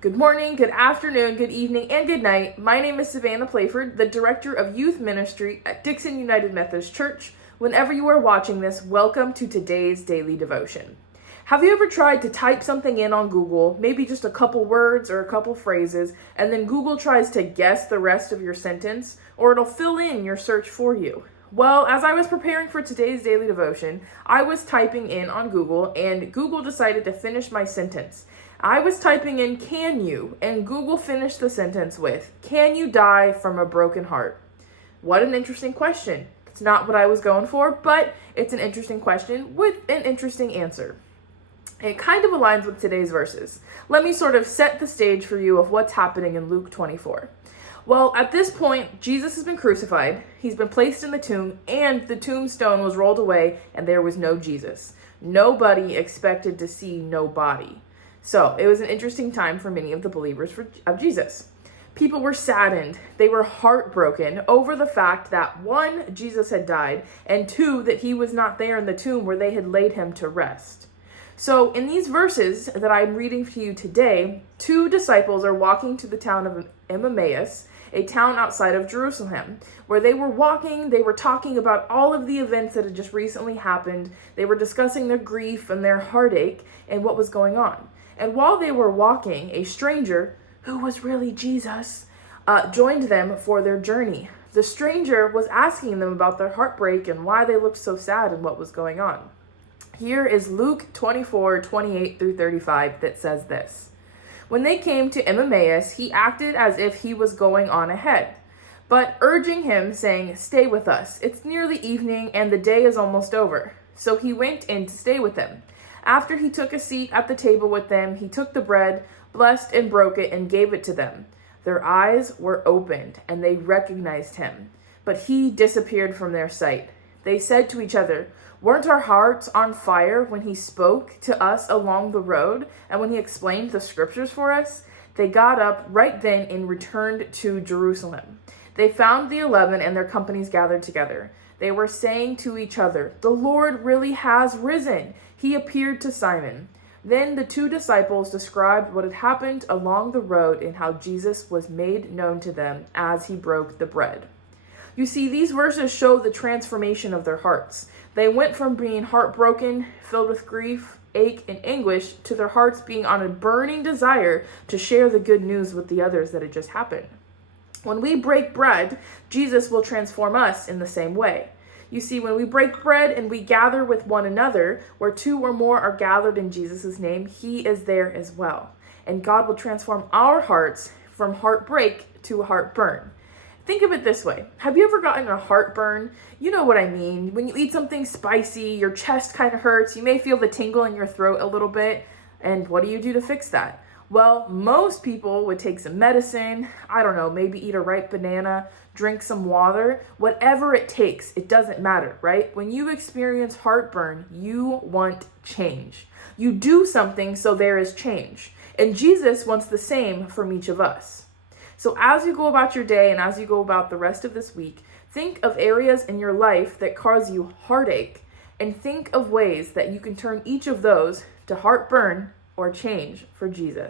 Good morning, good afternoon, good evening, and good night. My name is Savannah Playford, the Director of Youth Ministry at Dixon United Methodist Church. Whenever you are watching this, welcome to today's daily devotion. Have you ever tried to type something in on Google, maybe just a couple words or a couple phrases, and then Google tries to guess the rest of your sentence, or it'll fill in your search for you? Well, as I was preparing for today's daily devotion, I was typing in on Google, and Google decided to finish my sentence. I was typing in, "can you?" and Google finished the sentence with, "Can you die from a broken heart?" What an interesting question. It's not what I was going for, but it's an interesting question with an interesting answer. It kind of aligns with today's verses. Let me sort of set the stage for you of what's happening in Luke 24. Well, at this point, Jesus has been crucified, he's been placed in the tomb, and the tombstone was rolled away, and there was no Jesus. Nobody expected to see no body. So it was an interesting time for many of the believers of Jesus. People were saddened. They were heartbroken over the fact that, one, Jesus had died, and two, that he was not there in the tomb where they had laid him to rest. So in these verses that I'm reading for you today, two disciples are walking to the town of Emmaus, a town outside of Jerusalem, where they were walking, they were talking about all of the events that had just recently happened. They were discussing their grief and their heartache and what was going on. And while they were walking, a stranger, who was really Jesus, joined them for their journey. The stranger was asking them about their heartbreak and why they looked so sad and what was going on. Here is Luke 24:28 through 35 that says this. When they came to Emmaus, he acted as if he was going on ahead, but urging him, saying, "Stay with us. It's nearly evening and the day is almost over." So he went in to stay with them. After he took a seat at the table with them, he took the bread, blessed and broke it, and gave it to them. Their eyes were opened, and they recognized him, but he disappeared from their sight. They said to each other, "Weren't our hearts on fire when he spoke to us along the road and when he explained the scriptures for us?" They got up right then and returned to Jerusalem. They found the 11 and their companies gathered together. They were saying to each other, "The Lord really has risen. He appeared to Simon." Then the two disciples described what had happened along the road and how Jesus was made known to them as he broke the bread. You see, these verses show the transformation of their hearts. They went from being heartbroken, filled with grief, ache, and anguish, to their hearts being on a burning desire to share the good news with the others that had just happened. When we break bread, Jesus will transform us in the same way. You see, when we break bread and we gather with one another, where two or more are gathered in Jesus' name, he is there as well. And God will transform our hearts from heartbreak to heartburn. Think of it this way. Have you ever gotten a heartburn? You know what I mean. When you eat something spicy, your chest kind of hurts. You may feel the tingle in your throat a little bit. And what do you do to fix that? Well, most people would take some medicine, I don't know, maybe eat a ripe banana, drink some water, whatever it takes, it doesn't matter, right? When you experience heartburn, you want change. You do something so there is change. And Jesus wants the same from each of us. So as you go about your day and as you go about the rest of this week, think of areas in your life that cause you heartache and think of ways that you can turn each of those to heartburn or change for Jesus.